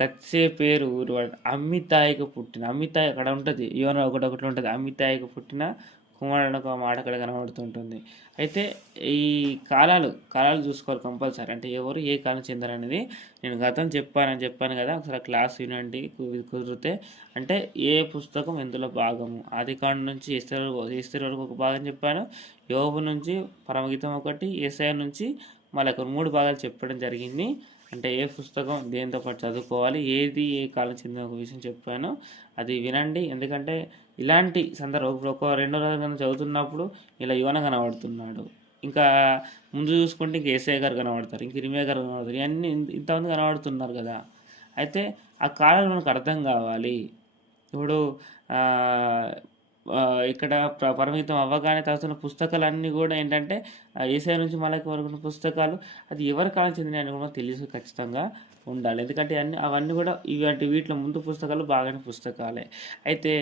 కత్సే పేరు ఊరివాడు అమితాయికి పుట్టిన, అమితాయి అక్కడ ఉంటుంది, యోనా ఒకటి ఉంటుంది, అమితాయికి పుట్టిన కుమారుడు ఒక మాట అక్కడ కనబడుతుంటుంది. అయితే ఈ కాలాలు చూసుకోవాలి కంపల్సరీ. అంటే ఎవరు ఏ కాలం చెందారనేది నేను గతం చెప్పాను కదా, ఒకసారి క్లాస్ వినండి కుదిరితే. అంటే ఏ పుస్తకం ఎందులో భాగము, ఆదికాండం నుంచి ఎస్తేరు వరకు ఒక భాగం చెప్పాను, యోబు నుంచి పరమగీతం ఒకటి, యేషయా నుంచి మళ్ళీ 3 భాగాలు చెప్పడం జరిగింది. అంటే ఏ పుస్తకం దేంతో పాటు చదువుకోవాలి, ఏది ఏ కాలం చెందిన ఒక విషయం చెప్పాను, అది వినండి. ఎందుకంటే ఇలాంటి సందర్భం ఇప్పుడు ఒక 2వ రోజు చదువుతున్నప్పుడు ఇలా యోన కనబడుతున్నాడు, ఇంకా ముందు చూసుకుంటే ఇంక యేషయా గారు కనబడతారు, ఇంక ఇర్మీయా గారు కనబడతారు, ఇవన్నీ ఇంతమంది కనబడుతున్నారు కదా. అయితే ఆ కాలాలు మనకు అర్థం కావాలి. ఇప్పుడు ఇక్కడ పరిమితం అవ్వగానే చదువుతున్న పుస్తకాలన్నీ కూడా ఏంటంటే యేషయా నుంచి మలాకి వరకు ఉన్న పుస్తకాలు అది ఎవరి కాలం చెందినవి కూడా తెలుసు ఖచ్చితంగా ఉండాలి. ఎందుకంటే అవన్నీ కూడా వీటిలో ముందు పుస్తకాలు బాగానే పుస్తకాలే. అయితే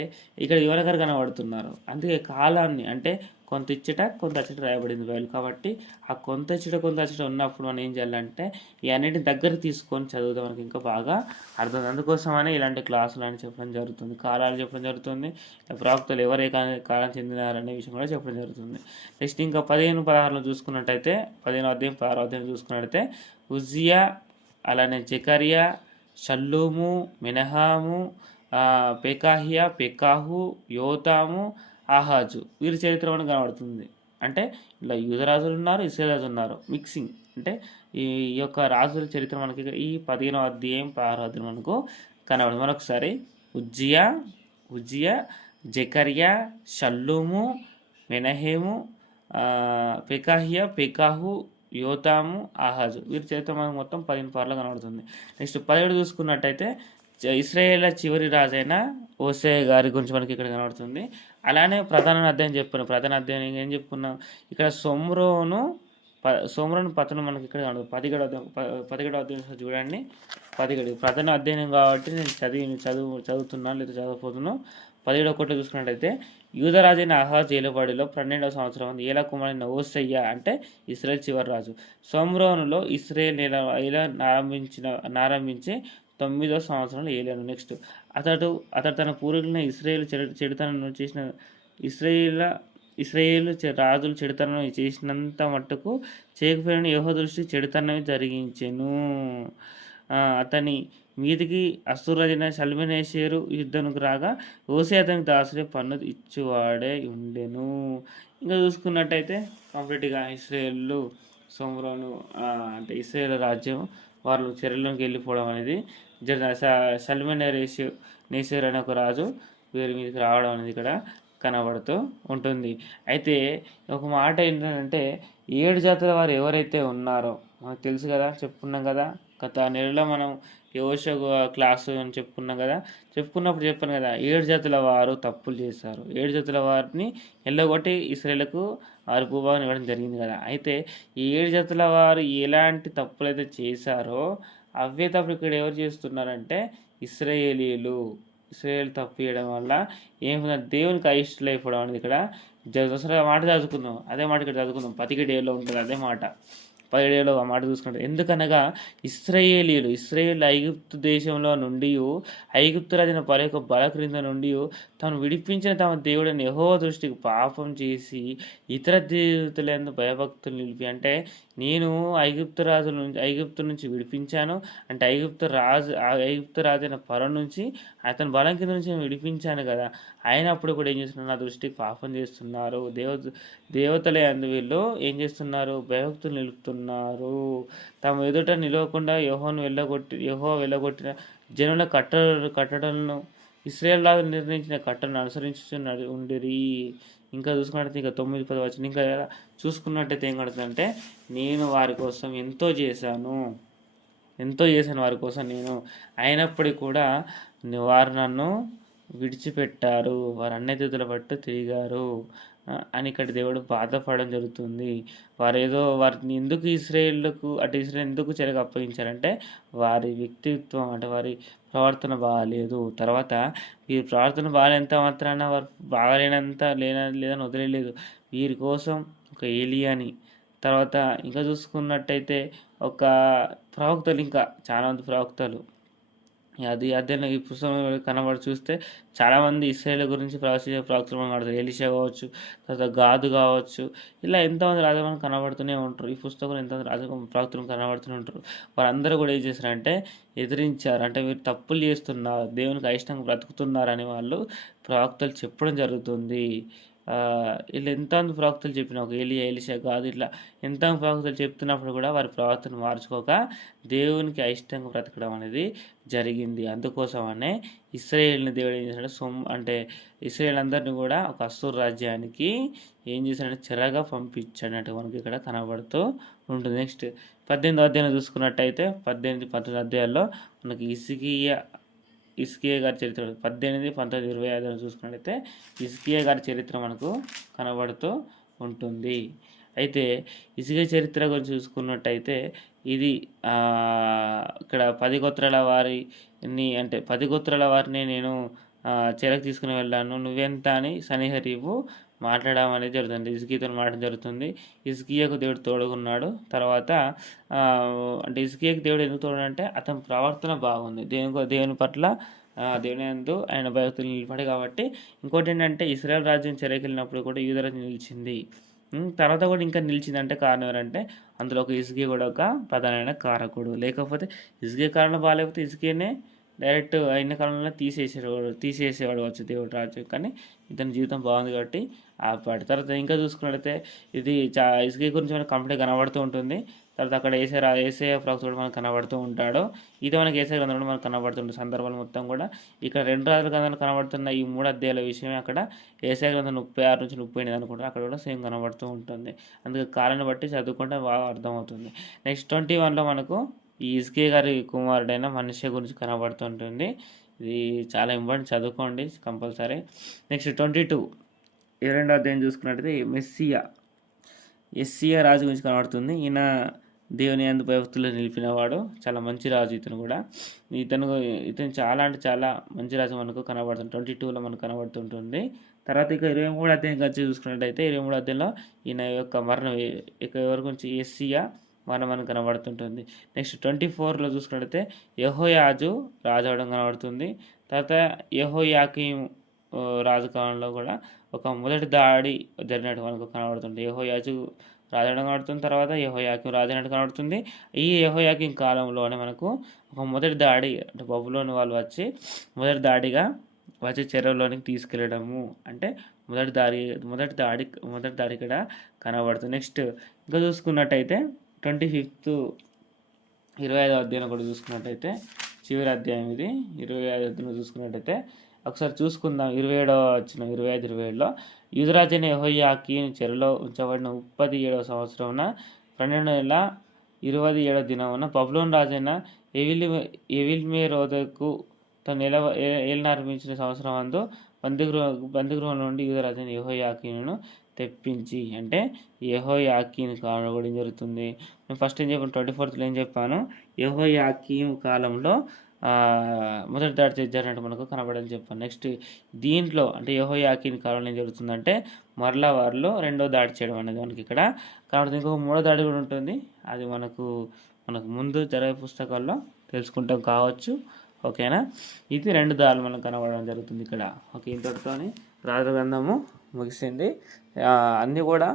ఇక్కడ యోనా గారు కనబడుతున్నారు. అందుకే కాలాన్ని అంటే కొంత ఇచ్చట కొంత అచ్చట రాయబడింది బైబిల్. కాబట్టి ఆ కొంత ఇచ్చట కొంత అచ్చట ఉన్నప్పుడు మనం ఏం చేయాలంటే ఈ అన్నిటిని దగ్గర తీసుకొని చదివితే మనకి ఇంకా బాగా అర్థం. అందుకోసమనే ఇలాంటి క్లాసులు అని చెప్పడం జరుగుతుంది, కాలాలు చెప్పడం జరుగుతుంది, ప్రవక్తలు ఎవరు ఏ కాలం చెందినారనే విషయం కూడా చెప్పడం జరుగుతుంది. నెక్స్ట్ ఇంకా 15-16 చూసుకున్నట్టయితే 15వ అధ్యాయం 16వ అధ్యాయం చూసుకున్నట్టయితే ఉజ్జియా, అలానే జకర్యా, షల్లూము, మెనహాము, పెకాహియా, పెకాహు, యోతాము, ఆహాజు వీరి చరిత్ర మనకు కనబడుతుంది. అంటే ఇలా యూద రాజులు ఉన్నారు, ఇశ్రాయేల్ రాజులు ఉన్నారు, మిక్సింగ్. అంటే ఈ యొక్క రాజుల చరిత్ర మనకి ఈ 15వ అధ్యాయం 16వ అధ్యాయం మనకు కనబడుతుంది. మరొకసారి ఉజ్జియా, జకర్యా, షల్లూము, మెనహేము, పెకాహియా, పెకాహు, యోతాము, ఆహాజు వీరి చరిత్ర మనకు మొత్తం 15 పార్లు కనబడుతుంది. నెక్స్ట్ 17 చూసుకున్నట్టయితే ఇశ్రాయేల్ చివరి రాజైన హోషేయ గారి గురించి మనకి ఇక్కడ కనబడుతుంది. అలానే ప్రధాన అధ్యాయం అధ్యాయం ఏం చెప్పుకున్నాం, ఇక్కడ సోమ్రోను పతనం మనకి ఇక్కడ కనబడుతుంది. 17వ అధ్యాయం చూడండి. 17 ప్రధాన అధ్యయనం కాబట్టి నేను చదువుతున్నాను లేదా చదవబోతున్నాను. 17 చూసుకున్నట్టయితే యూదరాజైన ఆహాజు ఏలుబడిలో 12వ సంవత్సరం ఏలా కుమారుడైన హోషేయ అంటే ఇశ్రాయేల్ చివరి రాజు సోమ్రోనులో ఇశ్రాయేల్ ఆరంభించి 9వ సంవత్సరంలో ఏలాను. నెక్స్ట్ అతడు తన పూర్వీకులైన ఇశ్రాయేల్ చెడుతనం చేసిన ఇశ్రాయేలు రాజులు చెడుతనం చేసినంత మట్టుకు చేయకపోయిన యెహోవా దృష్టి చెడుతనమే జరిగించెను. అతని మీదికి అశ్షూరురాజైన షల్మనేసెరు యుద్ధానికి రాగా హోషేయ అతనికి దాసుడే పన్ను ఇచ్చువాడే ఉండెను. ఇంకా చూసుకున్నట్టయితే కంప్లీట్గా ఇశ్రాయేలు సోమ్రోను అంటే ఇశ్రాయేల్ రాజ్యం వాళ్ళు చెరలోకి వెళ్ళిపోవడం అనేది షల్మనేసెరు అనే ఒక రాజు వీరి మీదకి రావడం అనేది ఇక్కడ కనబడుతూ ఉంటుంది. అయితే ఒక మాట ఏంటంటే 7 జాతుల వారు ఎవరైతే ఉన్నారో మనకు తెలుసు కదా, చెప్పుకున్నాం కదా గత నెలలో మనం యెహోషువ క్లాసు అని చెప్పుకున్నప్పుడు చెప్పాను కదా, 7 జాతుల వారు తప్పులు చేశారు. 7 జాతుల వారిని ఎల్లగొట్టి ఇశ్రాయేలుకు వారి భూభాగం ఇవ్వడం జరిగింది కదా. అయితే ఈ 7 జాతుల వారు ఎలాంటి తప్పులు అయితే చేశారో అవే తప్పులు ఇక్కడ ఎవరు చేస్తున్నారంటే ఇస్రాయేల్ తప్పు చేయడం వల్ల ఏమైనా దేవునికి అయిష్టమైపోవడం అనేది ఇక్కడ అసలు మాట చదువుకుందాం, అదే మాట ఇక్కడ చదువుకుందాం. 17 ఉంటుంది అదే మాట. 17 ఆ మాట చూసుకుంటే, ఎందుకనగా ఇస్రాయేల్ ఐగుప్తు దేశంలో నుండి, ఐగుప్తు రాజైన ఫరో యొక్క బల క్రింద నుండి తాను విడిపించిన తమ దేవుడిని యెహోవా దృష్టికి పాపం చేసి ఇతర దేవతలందు భయభక్తులు నిలిపి, అంటే నేను ఐగుప్తు నుంచి విడిపించాను, అంటే ఐగుప్తు రాజైన ఫరో నుంచి, అతని బలం కింద నుంచి నేను విడిపించాను కదా, అయినప్పుడు కూడా ఏం చేస్తున్నారు, నా దృష్టికి పాపం చేస్తున్నారు. దేవతలే అందు వీళ్ళు ఏం చేస్తున్నారు, భయభక్తులు నిలుపుతున్నారు. తమ ఎదుట నిలవకుండా యెహోవా వెళ్ళగొట్టిన జనుల కట్టడలను, ఇశ్రాయేలు రాజులు నిర్ణయించిన కట్టలను అనుసరించుచున్నది ఉండిరి. ఇంకా చూసుకున్నట్టయితే ఇంకా 9-10 వచ్చిన ఇంకా చూసుకున్నట్టయితే ఏం కడుతుందంటే, నేను వారి కోసం ఎంతో చేశాను వారి కోసం నేను, అయినప్పటికీ కూడా వారు నన్ను విడిచిపెట్టారు, వారు అన్యదేవతల పట్టు తిరిగారు అని ఇక్కడ దేవుడు బాధపడడం జరుగుతుంది. వారిని ఎందుకు ఇస్రాయేల్ ఎందుకు చెరగా అప్పగించారంటే, వారి వ్యక్తిత్వం, అంటే వారి ప్రవర్తన బాగాలేదు. తర్వాత వీరి ప్రవర్తన బాగాలేనంత మాత్రాన వారు బాగాలేనంత లేదని వదిలేదు. వీరి కోసం ఒక ఏలియాని, తర్వాత ఇంకా చూసుకున్నట్టయితే ఒక ప్రవక్తలు, ఇంకా చాలామంది ప్రవక్తలు అదే ఈ పుస్తకంలో కనబడి చూస్తే చాలామంది ఇశ్రాయేల్ గురించి ప్రవక్తలు కనబడతారు. ఎలీషా కావచ్చు, తర్వాత గాదు కావచ్చు, ఇలా ఎంతోమంది రాజులను కనబడుతూనే ఉంటారు. ఈ పుస్తకంలో ఎంతమంది ప్రవక్తలు కనబడుతూనే ఉంటారు. వారందరూ కూడా ఏం చేశారంటే ఎదిరించారు. అంటే మీరు తప్పులు చేస్తున్నారు, దేవునికి అయిష్టంగా బ్రతుకుతున్నారని వాళ్ళు ప్రవక్తలు చెప్పడం జరుగుతుంది. ఇలా ఎంతమంది ప్రవక్తలు చెప్పిన, ఒక ఎలీషా కాదు, ఇట్లా ఎంతమంది ప్రవక్తలు చెప్తున్నప్పుడు కూడా వారి ప్రవర్తన మార్చుకోక దేవునికి అయిష్టంగా బ్రతకడం అనేది జరిగింది. అందుకోసమనే ఇశ్రాయేల్ని దేవుడు ఏం చేశాడు, అంటే ఇశ్రాయేల్ అందరినీ కూడా ఒక అష్షూరు రాజ్యానికి ఏం చేశాడంటే చెరగా పంపించాడన్నట్టు మనకి ఇక్కడ కనబడుతూ ఉంటుంది. నెక్స్ట్ 18వ అధ్యాయం చూసుకున్నట్టయితే 18-19 అధ్యాయాల్లో మనకి హిజ్కియా గారి చరిత్ర 18, 19, 25 చూసుకున్నట్టయితే హిజ్కియా గారి చరిత్ర మనకు కనబడుతూ ఉంటుంది. అయితే హిజ్కియా చరిత్ర గురించి చూసుకున్నట్టయితే ఇది ఇక్కడ 10 గోత్రాల వారిని నేను చెరకు తీసుకుని వెళ్ళాను, నువ్వెంత అని సన్హెరీబు మాట్లాడడం అనేది జరుగుతుంది. హిజ్కియాతో మాట్లాడడం జరుగుతుంది. హిజ్కియాకు దేవుడు తోడుగున్నాడు. తర్వాత అంటే హిజ్కియాకు దేవుడు ఎందుకు తోడంటే అతని ప్రవర్తన బాగుంది, దేవుని పట్ల దేవుని యందు ఆయన భయభక్తులు నిలిపాడు కాబట్టి. ఇంకోటి ఏంటంటే ఇశ్రాయేల్ రాజ్యం చెరకెళ్ళినప్పుడు కూడా యూదా రాజ్యం నిలిచింది. తర్వాత కూడా ఇంకా నిలిచిందంటే కారణం ఎవరంటే అందులో ఒక హిజ్కియా కూడా ఒక ప్రధానమైన కారకుడు. లేకపోతే హిజ్కియా కారణం బాగాలేకపోతే హిజ్కియానే డైరెక్ట్ అయిన కాలంలో తీసేసేవాడు వచ్చు దేవుడు రాజు. కానీ ఇతని జీవితం బాగుంది కాబట్టి ఆపాడు. తర్వాత ఇంకా చూసుకున్నట్లయితే ఇది హిజ్కియా గురించి మనకు కంప్లీట్ కనబడుతూ ఉంటుంది. తర్వాత అక్కడ ఏసయ్య ప్రవక్తుడు మనకు కనబడుతూ ఉంటాడు. ఇది మనకి ఏసయ్య గ్రంథంలో మనకు కనబడుతుంది సందర్భాలు మొత్తం కూడా. ఇక్కడ 2 రాజుల గ్రంథాలు కనబడుతున్న ఈ 3 అధ్యాయాల విషయమే అక్కడ ఏసయ్య గ్రంథం 36-38 అనుకుంటారు, అక్కడ కూడా సేమ్ కనబడుతూ ఉంటుంది. అందుకే కాలాన్ని బట్టి చదువుకుంటే బాగా అర్థమవుతుంది. నెక్స్ట్ 21లో మనకు ఈ హిజ్కియా గారి కుమారుడైన మనష్షే గురించి కనబడుతుంటుంది. ఇది చాలా ఇంపార్టెంట్, చదువుకోండి కంపల్సరీ. నెక్స్ట్ 22 22వ అధ్యాయం చూసుకున్నట్టయితే మెస్సియా రాజు గురించి కనబడుతుంది. ఈయన దేవుని యందు భయభక్తులు నిలిపినవాడు, చాలా మంచి రాజు. ఇతను చాలా అంటే చాలా మంచి రాజు మనకు కనబడుతుంది. 22లో మనకు కనబడుతుంటుంది. తర్వాత ఇక 23వ అధ్యాయం గురించి చూసుకున్నట్టయితే 23వ అధ్యాయంలో ఈయన యొక్క మరణం, ఇక ఎవరి గురించి మెస్సియా మనకు కనబడుతుంటుంది. నెక్స్ట్ 24లో చూసుకున్నట్టయితే యెహోయాజు రాజు అవడం కనబడుతుంది. తర్వాత యెహోయాకీము రాజు కాలంలో కూడా ఒక మొదటి దాడి జరిగినట్టు మనకు కనబడుతుంది. యెహోయాజు రాజు అవడం కనబడుతుంది. తర్వాత యెహోయాకీము రాజు అయినట్టు కనబడుతుంది. ఈ యెహోయాకీము కాలంలోనే మనకు ఒక మొదటి దాడి, అంటే బబులోని వాళ్ళు మొదటి దాడిగా చెరలోనికి తీసుకెళ్ళడము, అంటే మొదటి దాడి ఇక్కడ కనబడుతుంది. నెక్స్ట్ ఇంకా చూసుకున్నట్టయితే 25వ 25వ అధ్యాయం కూడా చూసుకున్నట్టయితే చివరి అధ్యాయం ఇది. 25వ అధ్యాయం చూసుకున్నట్టయితే ఒకసారి చూసుకుందాం. 25-27లో యూదరాజైన యెహోయాకీను చెరలో ఉంచబడిన 37వ సంవత్సరమున 12వ నెల 27వ దినమున బబులోను రాజైన ఎవిల్మెరోదకు తను ఏలనారంభించిన సంవత్సరం అందు బందిగృహం నుండి యూదరాజైన యెహోయాకీనును తెప్పించి, అంటే యెహోయాకీను కాలంలో కూడా ఏం జరుగుతుంది, నేను ఫస్ట్ ఏం చెప్పాను 24లో ఏం చెప్పాను, యెహోయాకీము కాలంలో మొదటి దాడి జరిగినట్టు మనకు కనబడని చెప్పాను. నెక్స్ట్ దీంట్లో అంటే యెహోయాకీన్ కాలంలో ఏం జరుగుతుందంటే మరలా వారిలో రెండో దాడి చేయడం అనేది మనకి ఇక్కడ కాబట్టి ఇంకొక మూడో దాడి కూడా ఉంటుంది. అది మనకు ముందు జరిగే పుస్తకాల్లో తెలుసుకుంటాం కావచ్చు. ఓకేనా, ఇది 2 దారులు మనకు కనబడడం జరుగుతుంది ఇక్కడ. ఓకే, ఇంతటితోని రాజుల గ్రంథము ముగిసింది. అన్నీ కూడా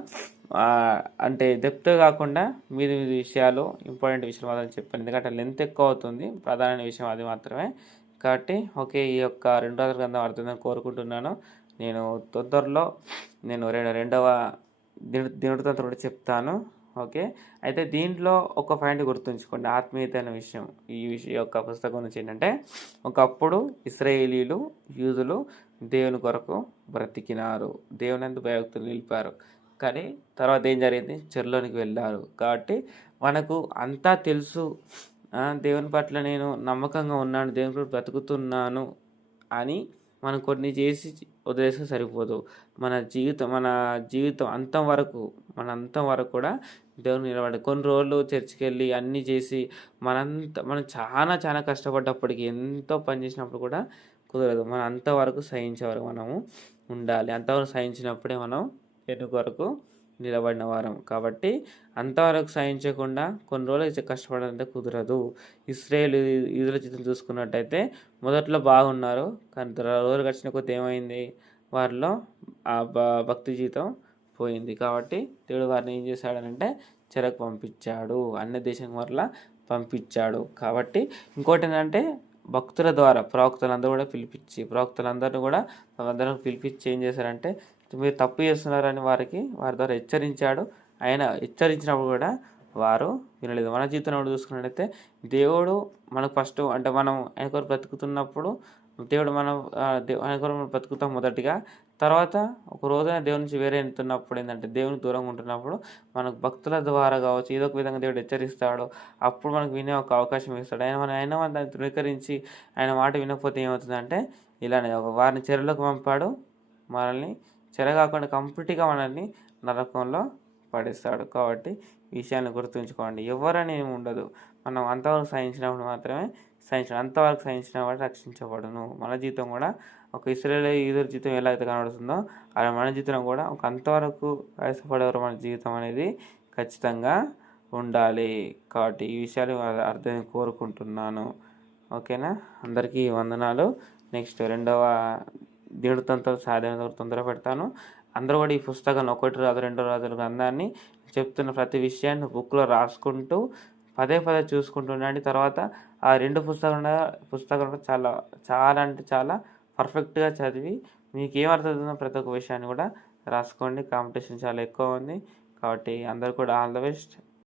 అంటే డెప్త్ కాకుండా మీది విషయాలు ఇంపార్టెంట్ విషయాలు మాత్రం చెప్పాను, ఎందుకంటే లెంత్ ఎక్కువ అవుతుంది. ప్రధానమైన విషయం అది మాత్రమే. కాబట్టి ఓకే, ఈ యొక్క 2 రాజుల గ్రంథం అర్థమని కోరుకుంటున్నాను. నేను తొందరలో రెండవ దినవృత్తాంతం కూడా చెప్తాను. ఓకే, అయితే దీంట్లో ఒక పాయింట్ గుర్తుంచుకోండి, ఆత్మీయత అనే విషయం. ఈ యొక్క పుస్తకం నుంచి ఏంటంటే ఒకప్పుడు ఇశ్రాయేలీలు యూదులు దేవుని కొరకు బ్రతికినారు, దేవుని అందు భయభక్తులు నిలిపారు. కానీ తర్వాత ఏం జరిగింది, చెరలోనికి వెళ్ళారు. కాబట్టి మనకు అంతా తెలుసు, దేవుని పట్ల నేను నమ్మకంగా ఉన్నాను, దేవుని పట్ల బ్రతుకుతున్నాను అని మనం కొన్ని చేసి వదిలేస్తే సరిపోదు. మన జీవితం అంతం వరకు కూడా దేవుని నిలబడి కొన్ని రోజులు చర్చికి వెళ్ళి అన్నీ చేసి మనం చాలా కష్టపడ్డప్పటికీ ఎంతో పని చేసినప్పుడు కూడా కుదరదు. మనం అంతవరకు సహించే వరకు మనము ఉండాలి. అంతవరకు సహించినప్పుడే మనం దేవుని కొరకు నిలబడిన వారం. కాబట్టి అంతవరకు సహించకుండా కొన్ని రోజులు కష్టపడాలంటే కుదరదు. ఇశ్రాయేలు యూదుల జీవితం చూసుకున్నట్టయితే మొదట్లో బాగున్నారు, కానీ రోజులు గడిచిన కొద్ది ఏమైంది, వారిలో ఆ భక్తి జీవితం పోయింది. కాబట్టి దేవుడు వారిని ఏం చేశాడనంటే చెరకు పంపించాడు, అన్ని దేశం వల్ల పంపించాడు. కాబట్టి ఇంకోటి ఏంటంటే భక్తుల ద్వారా ప్రవక్తలందరూ కూడా ప్రవక్తలందరినీ కూడా అందరూ పిలిపించి ఏం చేశారంటే మీరు తప్పు చేస్తున్నారని వారి ద్వారా హెచ్చరించాడు. ఆయన హెచ్చరించినప్పుడు కూడా వారు వినలేదు. మన జీవితంలో చూసుకున్నట్టయితే దేవుడు మనకు ఫస్ట్ అంటే మనం ఆయన కొరకు బ్రతుకుతున్నప్పుడు దేవుడు ఆయన కొరకు మనం బ్రతుకుతాం మొదటిగా. తర్వాత ఒక రోజున దేవుడి నుంచి వేరే వెళ్తున్నప్పుడు ఏంటంటే దేవునికి దూరంగా ఉంటున్నప్పుడు మనకు భక్తుల ద్వారా కావచ్చు ఏదో ఒక విధంగా దేవుడు హెచ్చరిస్తాడు. అప్పుడు మనకు వినే ఒక అవకాశం ఇస్తాడు. ఆయన దాన్ని ధృవీకరించి ఆయన మాట వినకపోతే ఏమవుతుందంటే ఇలానే వారిని చెరలోకి పంపాడు, మనల్ని చెర కాకుండా కంప్లీట్గా మనల్ని నరకంలో పడేస్తాడు. కాబట్టి ఈ విషయాన్ని గుర్తుంచుకోండి. ఎవరని ఏమి ఉండదు, మనం అంతవరకు సహించినప్పుడు మాత్రమే అంతవరకు సహించిన వాడు రక్షించబడును. మన జీవితం కూడా ఒక ఇశ్రాయేలు యూదుల జీవితం ఎలా అయితే కనబడుతుందో అలా మన జీవితం కూడా ఒక అంతవరకు వయసుపడేవారు మన జీవితం అనేది ఖచ్చితంగా ఉండాలి. కాబట్టి ఈ విషయాలు అర్థం కోరుకుంటున్నాను. ఓకేనా, అందరికీ వందనాలు. నెక్స్ట్ రెండవ దినవృత్తాంతం సాధ్యమైనంత తొందర పెడతాను. అందరూ కూడా ఈ పుస్తకాన్ని 1 రాజు 2 రాజుల గ్రంథాన్ని చెప్తున్న ప్రతి విషయాన్ని బుక్లో రాసుకుంటూ పదే చూసుకుంటుండండి. తర్వాత ఆ 2 పుస్తకాలు చాలా అంటే చాలా పర్ఫెక్ట్గా చదివి మీకు ఏమర్థమవుతుందో ప్రతి ఒక్క విషయాన్ని కూడా రాసుకోండి. కాంపిటీషన్ చాలా ఎక్కువ ఉంది. కాబట్టి అందరూ కూడా ఆల్ ద బెస్ట్.